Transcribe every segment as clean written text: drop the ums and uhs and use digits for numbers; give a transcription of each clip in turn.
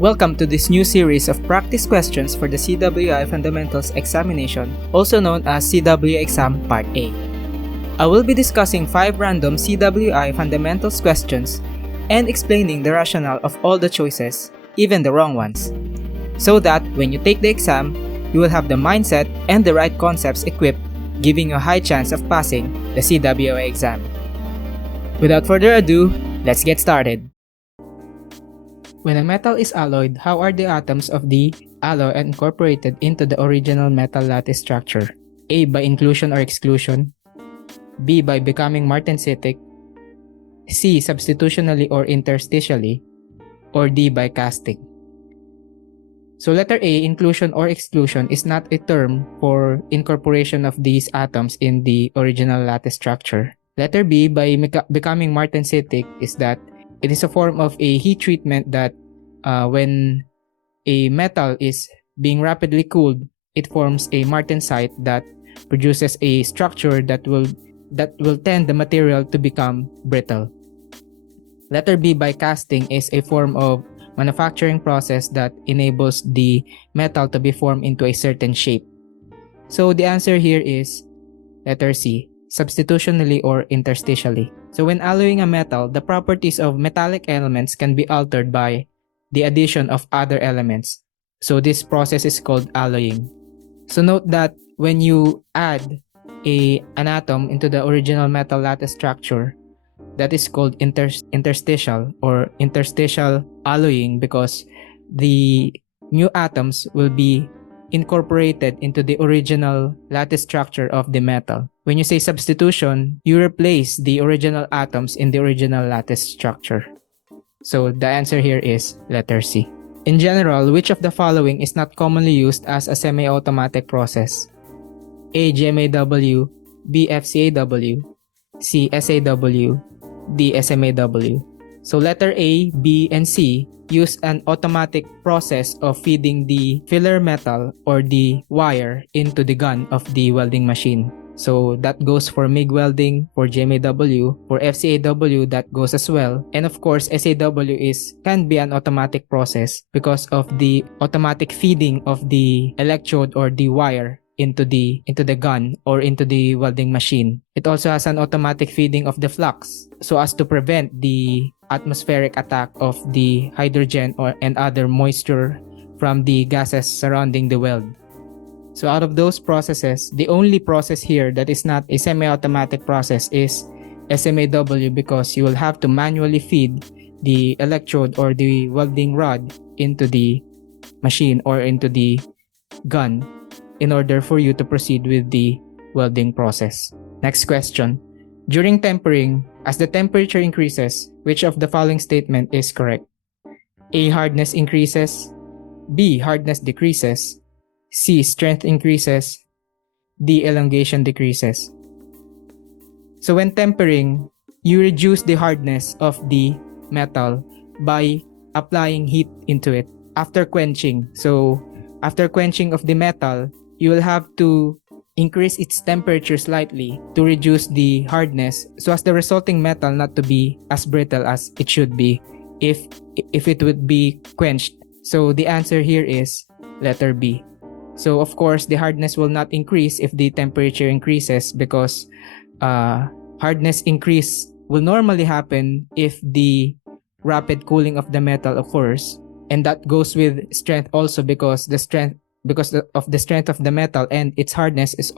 Welcome to this new series of practice questions for the CWI Fundamentals Examination, also known as CWI Exam Part A. I will be discussing 5 random CWI Fundamentals questions and explaining the rationale of all the choices, even the wrong ones, so that when you take the exam, you will have the mindset and the right concepts equipped, giving you a high chance of passing the CWI exam. Without further ado, let's get started. When a metal is alloyed, how are the atoms of the alloy incorporated into the original metal lattice structure? A. By inclusion or exclusion. B. By becoming martensitic. C. Substitutionally or interstitially. Or D. By casting. So letter A, inclusion or exclusion, is not a term for incorporation of these atoms in the original lattice structure. Letter B, by becoming martensitic, is that it is a form of a heat treatment that when a metal is being rapidly cooled, it forms a martensite that produces a structure that will tend the material to become brittle. Letter B, by casting, is a form of manufacturing process that enables the metal to be formed into a certain shape. So the answer here is letter C, substitutionally or interstitially. So when alloying a metal, the properties of metallic elements can be altered by the addition of other elements. So this process is called alloying. So note that when you add an atom into the original metal lattice structure, that is called interstitial or interstitial alloying, because the new atoms will be incorporated into the original lattice structure of the metal. When you say substitution, you replace the original atoms in the original lattice structure. So the answer here is letter C. In general, which of the following is not commonly used as a semi-automatic process? A. GMAW, B. FCAW, C. SAW, D. SMAW. So letter A, B, and C use an automatic process of feeding the filler metal or the wire into the gun of the welding machine. So that goes for MIG welding, for GMAW, for FCAW that goes as well. And of course, SAW can be an automatic process because of the automatic feeding of the electrode or the wire into the gun or into the welding machine. It also has an automatic feeding of the flux so as to prevent the atmospheric attack of the hydrogen and other moisture from the gases surrounding the weld. So out of those processes, the only process here that is not a semi-automatic process is SMAW, because you will have to manually feed the electrode or the welding rod into the machine or into the gun in order for you to proceed with the welding process. Next question. During tempering, as the temperature increases, which of the following statement is correct? A. Hardness increases. B. Hardness decreases. C. Strength increases. D. Elongation decreases. So when tempering, you reduce the hardness of the metal by applying heat into it after quenching. So after quenching of the metal, you will have to increase its temperature slightly to reduce the hardness so as the resulting metal not to be as brittle as it should be if it would be quenched. So the answer here is letter B. So of course, the hardness will not increase if the temperature increases, because hardness increase will normally happen if the rapid cooling of the metal occurs. And that goes with strength also, because of the strength of the metal and its hardness is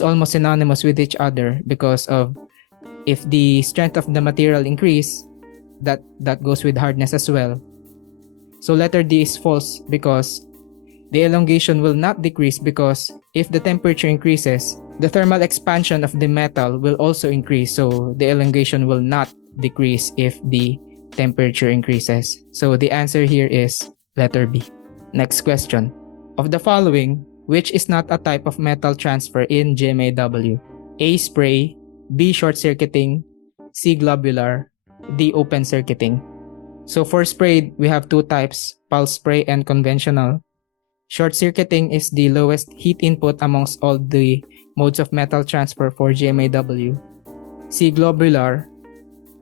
almost synonymous with each other, because of if the strength of the material increase, that goes with hardness as well. So letter D is false, because the elongation will not decrease, because if the temperature increases, the thermal expansion of the metal will also increase, so the elongation will not decrease if the temperature increases. So the answer here is letter B. Next question. Of the following, which is not a type of metal transfer in GMAW? A. Spray, B. Short circuiting, C. Globular, D. Open circuiting. So for spray, we have 2 types, pulse spray and conventional. Short circuiting is the lowest heat input amongst all the modes of metal transfer for GMAW. C. Globular,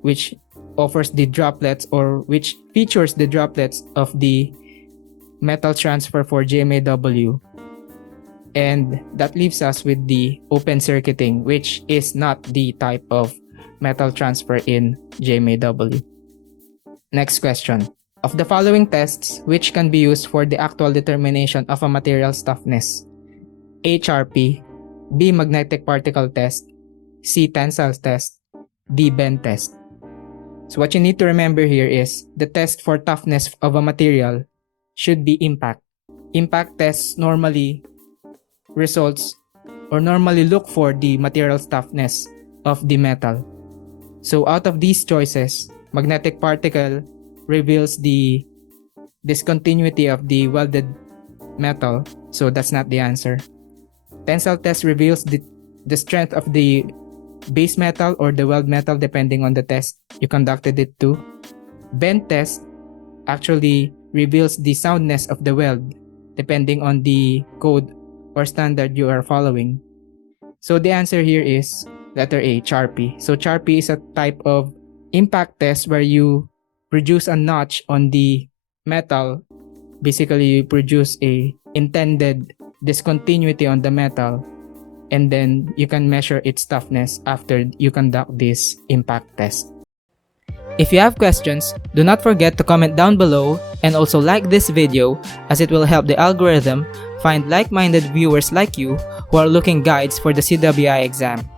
which offers the droplets, or which features the droplets of the metal transfer for GMAW. And that leaves us with the open circuiting, which is not the type of metal transfer in GMAW. Next question. Of the following tests, which can be used for the actual determination of a material's toughness? A. Sharpe, B. Magnetic particle test, C. Tensile test, D. bend test. So what you need to remember here is the test for toughness of a material should be impact. Impact tests normally look for the material's toughness of the metal. So out of these choices, magnetic particle reveals the discontinuity of the welded metal, so that's not the answer. Tensile test reveals the strength of the base metal or the weld metal depending on the test you conducted it to. Bend test actually reveals the soundness of the weld depending on the code or standard you are following. So the answer here is letter A, Sharpe. So Sharpe is a type of impact test where you produce a notch on the metal. Basically, you produce a intended discontinuity on the metal, and then you can measure its toughness after you conduct this impact test. If you have questions, do not forget to comment down below and also like this video, as it will help the algorithm find like-minded viewers like you who are looking guides for the CWI exam.